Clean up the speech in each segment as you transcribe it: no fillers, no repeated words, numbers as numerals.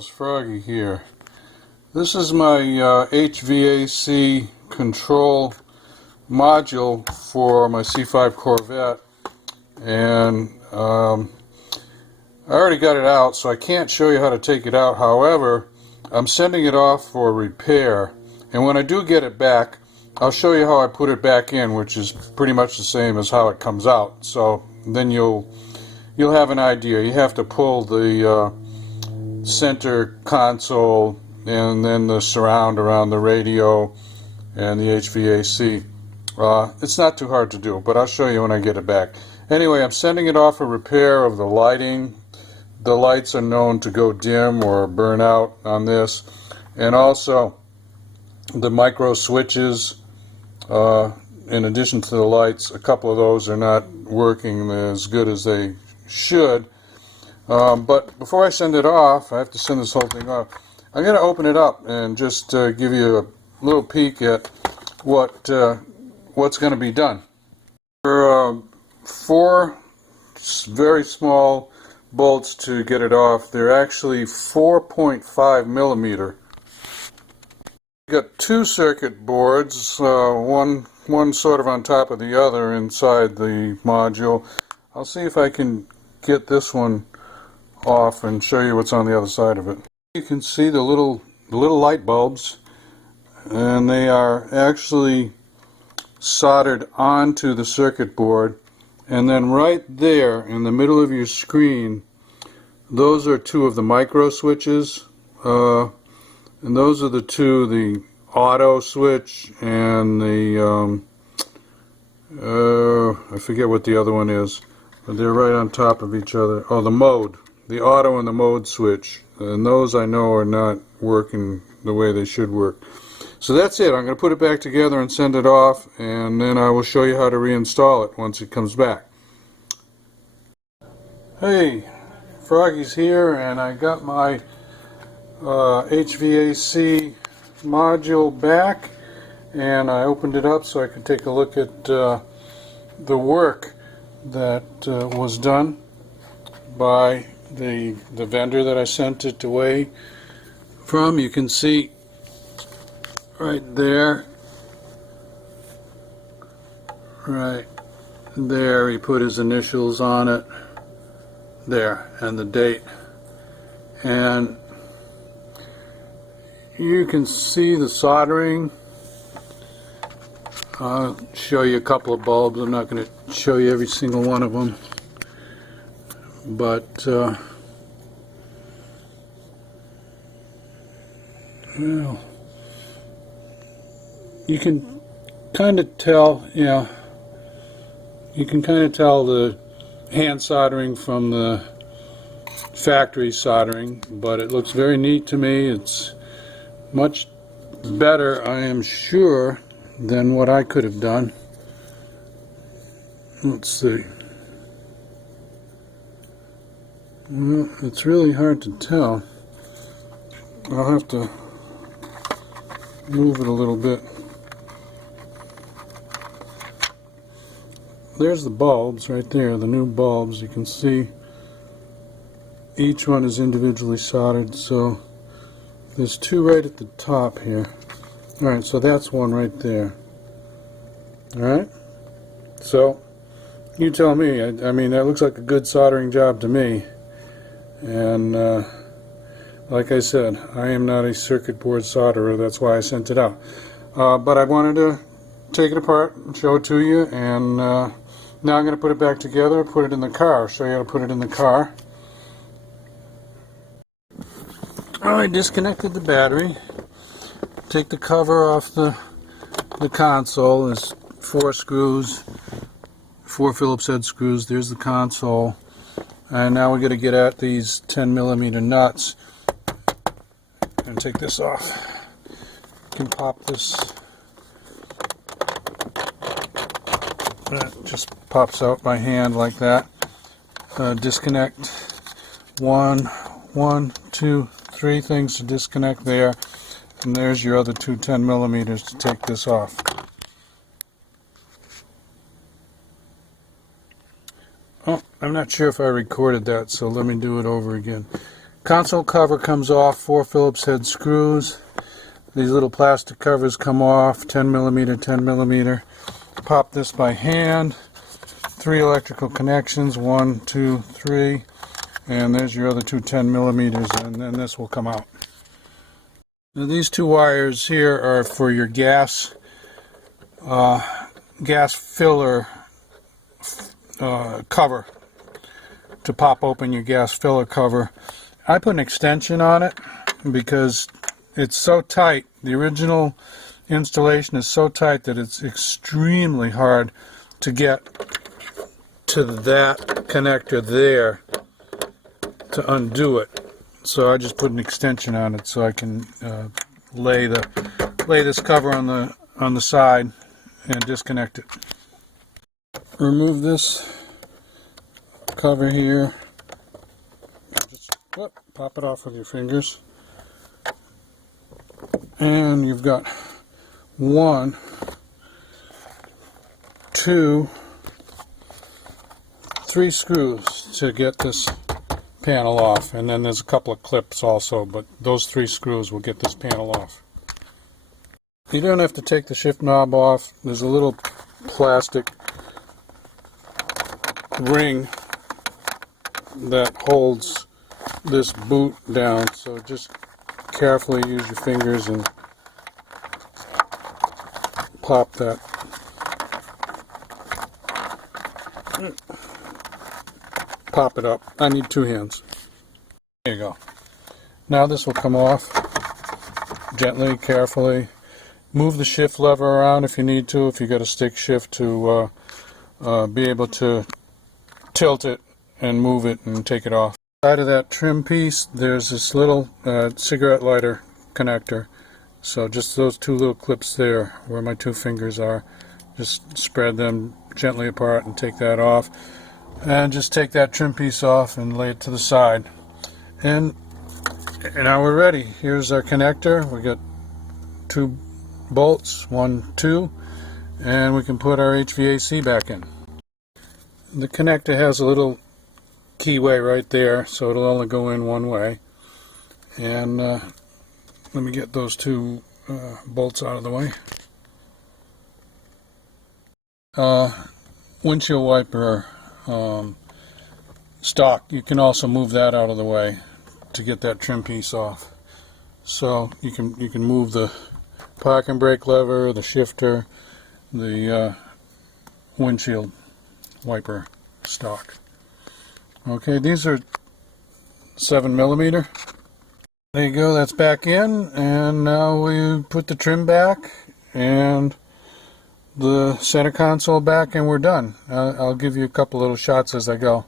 Froggy here. This is my HVAC control module for my C5 Corvette, and I already got it out, so I can't show you how to take it out. However, I'm sending it off for repair, and when I do get it back, I'll show you how I put it back in, which is pretty much the same as how it comes out. So then you'll have an idea. You have to pull the center console and then the surround around the radio and the HVAC. It's not too hard to do, but I'll show you when I get it back. Anyway, I'm sending it off for repair of the lighting. The lights are known to go dim or burn out on this, and also the micro switches. In addition to the lights, a couple of those are not working as good as they should. But before I send it off, I have to send this whole thing off. I'm going to open it up and just give you a little peek at what's going to be done. There are 4 very small bolts to get it off. They're actually 4.5 millimeter. Got 2 circuit boards, one sort of on top of the other inside the module. I'll see if I can get this one off and show you what's on the other side of it. You can see the little light bulbs, and they are actually soldered onto the circuit board, and then right there in the middle of your screen, those are 2 of the micro switches, and those are the 2, the auto switch and the I forget what the other one is, but they're right on top of each other. Oh, the mode. The auto and the mode switch, and those I know are not working the way they should work. So that's it. I'm going to put it back together and send it off, and then I will show you how to reinstall it once it comes back. Hey, Froggy's here, and I got my HVAC module back, and I opened it up so I could take a look at the work that was done by the vendor that I sent it away from. You can see right there, he put his initials on it there and the date, and you can see the soldering. I'll show you a couple of bulbs. I'm not going to show you every single one of them, but well, you can kind of tell, you can kind of tell the hand soldering from the factory soldering, but it looks very neat to me. It's much better, I am sure, than what I could have done. Let's see. Well, it's really hard to tell. I'll have to move it a little bit. There's the bulbs right there, the new bulbs. You can see each one is individually soldered, so there's 2 right at the top here. Alright, so that's one right there. Alright, so you tell me. I mean, that looks like a good soldering job to me, and like I said, I am not a circuit board solderer. That's why I sent it out, but I wanted to take it apart and show it to you, and now I'm going to put it back together, put it in the car, show you how to put it in the car. I disconnected the battery. Take the cover off the console. There's 4 screws, 4 Phillips head screws. There's the console, and now we're going to get at these 10 millimeter nuts and take this off. You can pop this. That just pops out by hand like that. Disconnect 1, 2, 3 things to disconnect there, and there's your other 2 10 millimeters to take this off. Oh, I'm not sure if I recorded that, so let me do it over again. Console cover comes off, 4 Phillips head screws. These little plastic covers come off, 10 millimeter, 10 millimeter. Pop this by hand. 3 electrical connections, 1, 2, 3. And there's your other 2 10 millimeters, and then this will come out. Now these 2 wires here are for your gas filler cover, to pop open your gas filler cover. I put an extension on it because it's so tight. The original installation is so tight that it's extremely hard to get to that connector there to undo it. So I just put an extension on it so I can lay this cover on the side and disconnect it. Remove this cover here. Just pop it off with your fingers. And you've got 1, 2, 3 screws to get this panel off, and then there's a couple of clips also, but those 3 screws will get this panel off. You don't have to take the shift knob off. There's a little plastic ring that holds this boot down, so just carefully use your fingers and pop that. Pop it up. I need 2 hands. There you go. Now this will come off gently, carefully. Move the shift lever around if you need to, if you got a stick shift, to be able to tilt it and move it and take it off. Side of that trim piece, there's this little cigarette lighter connector. So just those 2 little clips there where my 2 fingers are, just spread them gently apart and take that off. And just take that trim piece off and lay it to the side. And now we're ready. Here's our connector. We got 2 bolts, 1, 2, and we can put our HVAC back in. The connector has a little keyway right there, so it'll only go in one way. And let me get those 2 bolts out of the way. Windshield wiper stock, you can also move that out of the way to get that trim piece off. So you can move the parking brake lever, the shifter, the windshield wiper stock. Okay, these are 7 millimeter. There you go, that's back in, and now we put the trim back and the center console back, and we're done. I'll give you a couple little shots as I go.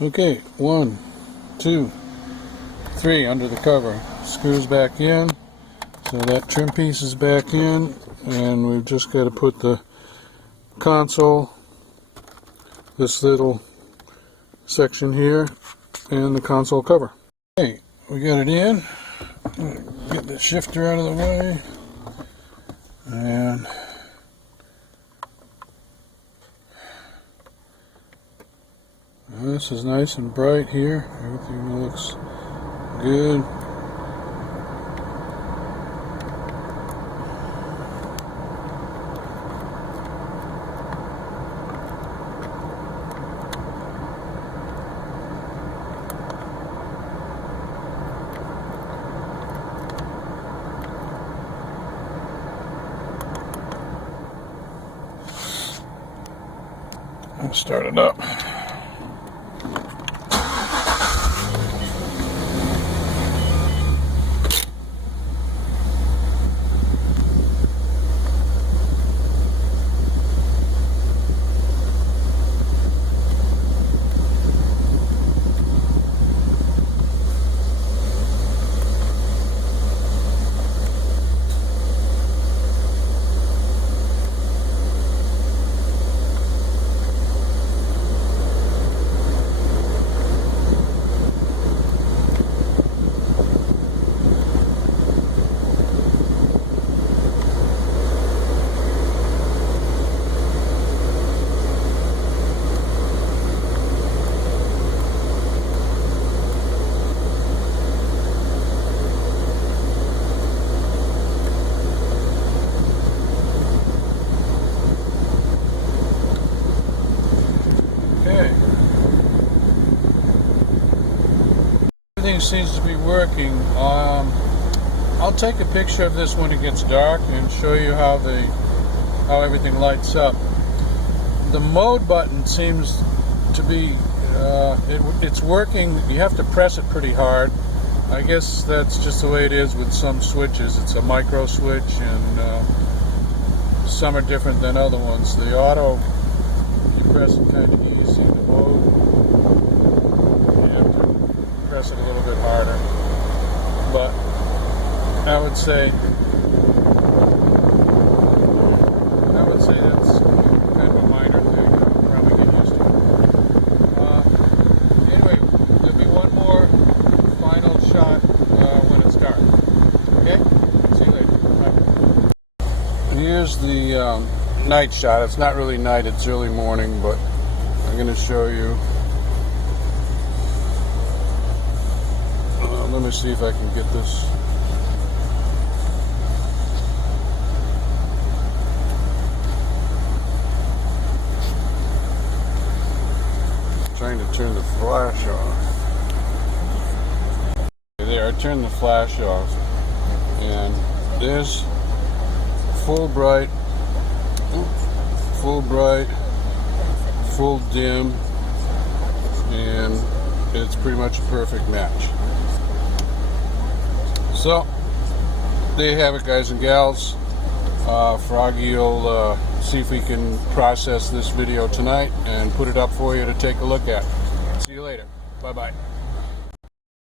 Okay, 1, 2, 3 under the cover. Screws back in, so that trim piece is back in, and we've just got to put the console, this little section here, and the console cover. Okay, we got it in. Get the shifter out of the way. And this is nice and bright here. Everything looks good. I'll start it up. Everything seems to be working. I'll take a picture of this when it gets dark and show you how everything lights up. The mode button seems to be it's working. You have to press it pretty hard. I guess that's just the way it is with some switches. It's a micro switch, and some are different than other ones. The auto, you press it kind of easy. The mode, you have to press it a little bit harder. But I would say that's kind of a minor thing. I'll probably get used to it. Anyway, there'll be one more final shot when it's dark. Okay? See you later. Bye. Here's the night shot. It's not really night, it's early morning, but I'm going to show you. Let me see if I can get this. Trying to turn the flash off. There, I turned the flash off, and there's full bright, full dim, and it's pretty much a perfect match. So there you have it, guys and gals. Froggy will see if we can process this video tonight and put it up for you to take a look at. See you later. Bye-bye.